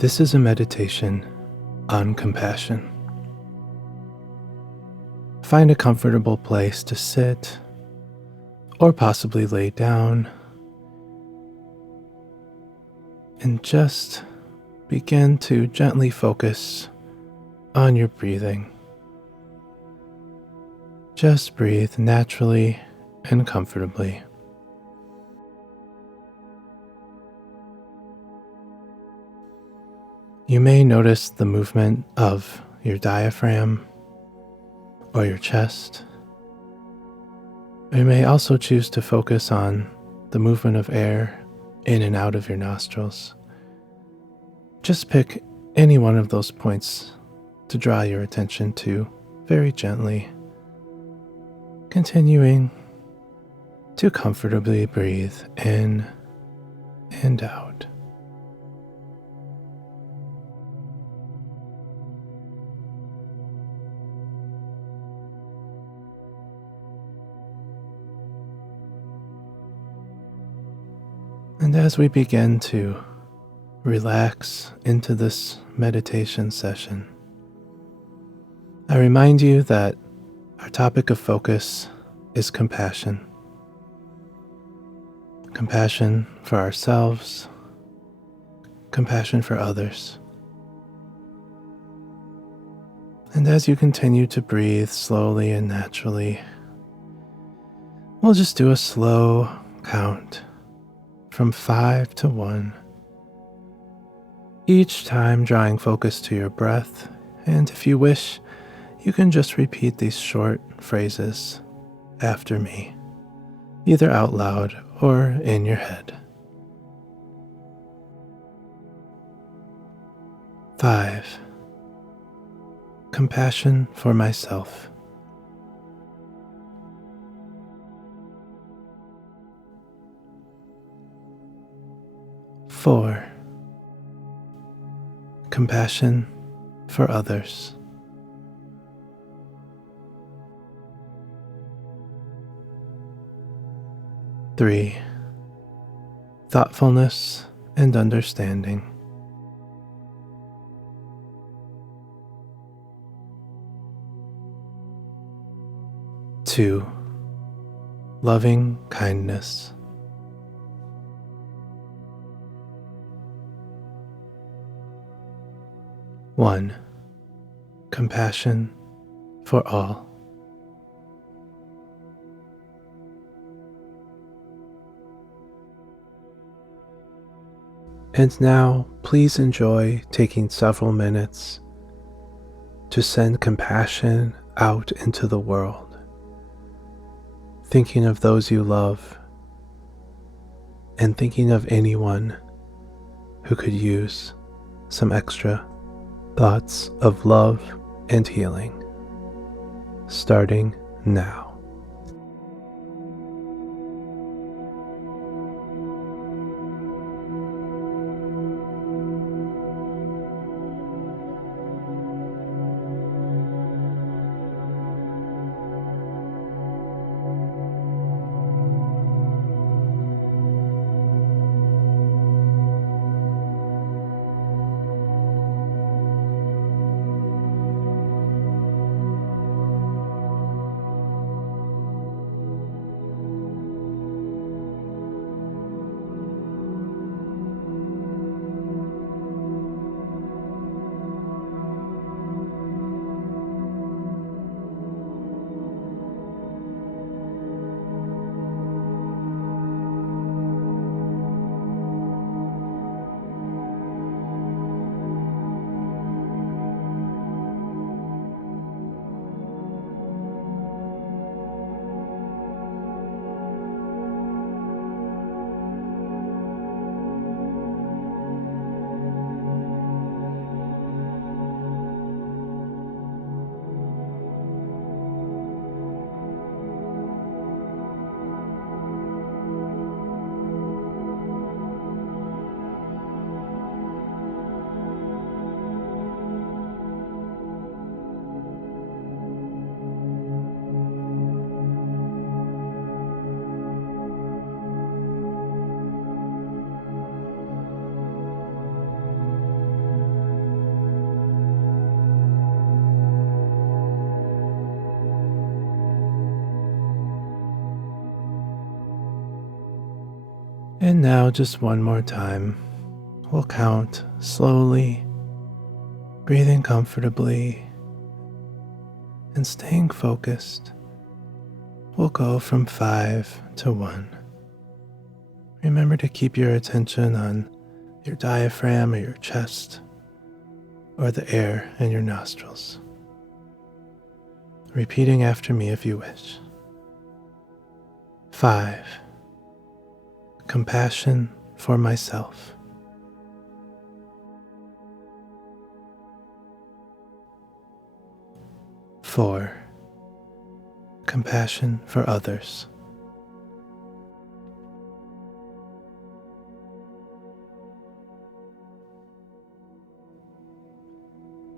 This is a meditation on compassion. Find a comfortable place to sit or possibly lay down and just begin to gently focus on your breathing. Just breathe naturally and comfortably. You may notice the movement of your diaphragm or your chest. You may also choose to focus on the movement of air in and out of your nostrils. Just pick any one of those points to draw your attention to very gently, continuing to comfortably breathe in and out. And as we begin to relax into this meditation session, I remind you that our topic of focus is compassion. Compassion for ourselves, compassion for others. And as you continue to breathe slowly and naturally, we'll just do a slow count from 5 to 1, each time drawing focus to your breath, and if you wish, you can just repeat these short phrases after me, either out loud or in your head. 5. Compassion for myself. 4. Compassion for others. 3. Thoughtfulness and understanding. 2. Loving kindness. 1. Compassion for all. And now, please enjoy taking several minutes to send compassion out into the world, thinking of those you love and thinking of anyone who could use some extra thoughts of love and healing, starting now. And now, just one more time, we'll count slowly, breathing comfortably and staying focused. We'll go from 5 to 1. Remember to keep your attention on your diaphragm or your chest or the air in your nostrils. Repeating after me if you wish. 5. Compassion for myself. 4. Compassion for others.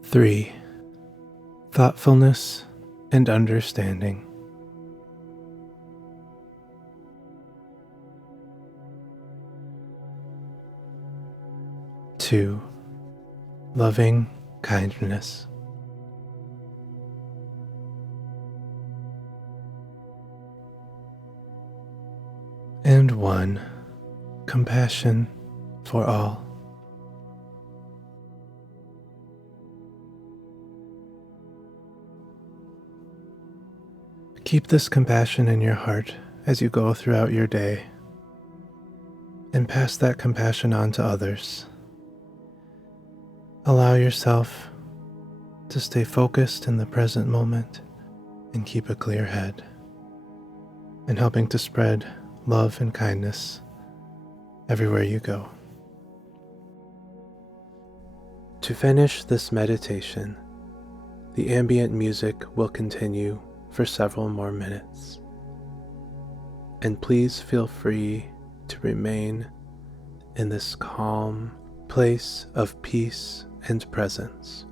3. Thoughtfulness and understanding. 2. Loving kindness. 1. Compassion for all. Keep this compassion in your heart as you go throughout your day, and pass that compassion on to others. Allow yourself to stay focused in the present moment and keep a clear head, and helping to spread love and kindness everywhere you go. To finish this meditation, the ambient music will continue for several more minutes. And please feel free to remain in this calm place of peace and presence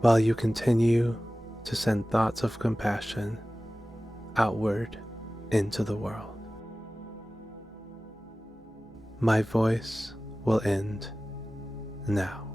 while you continue to send thoughts of compassion outward into the world. My voice will end now.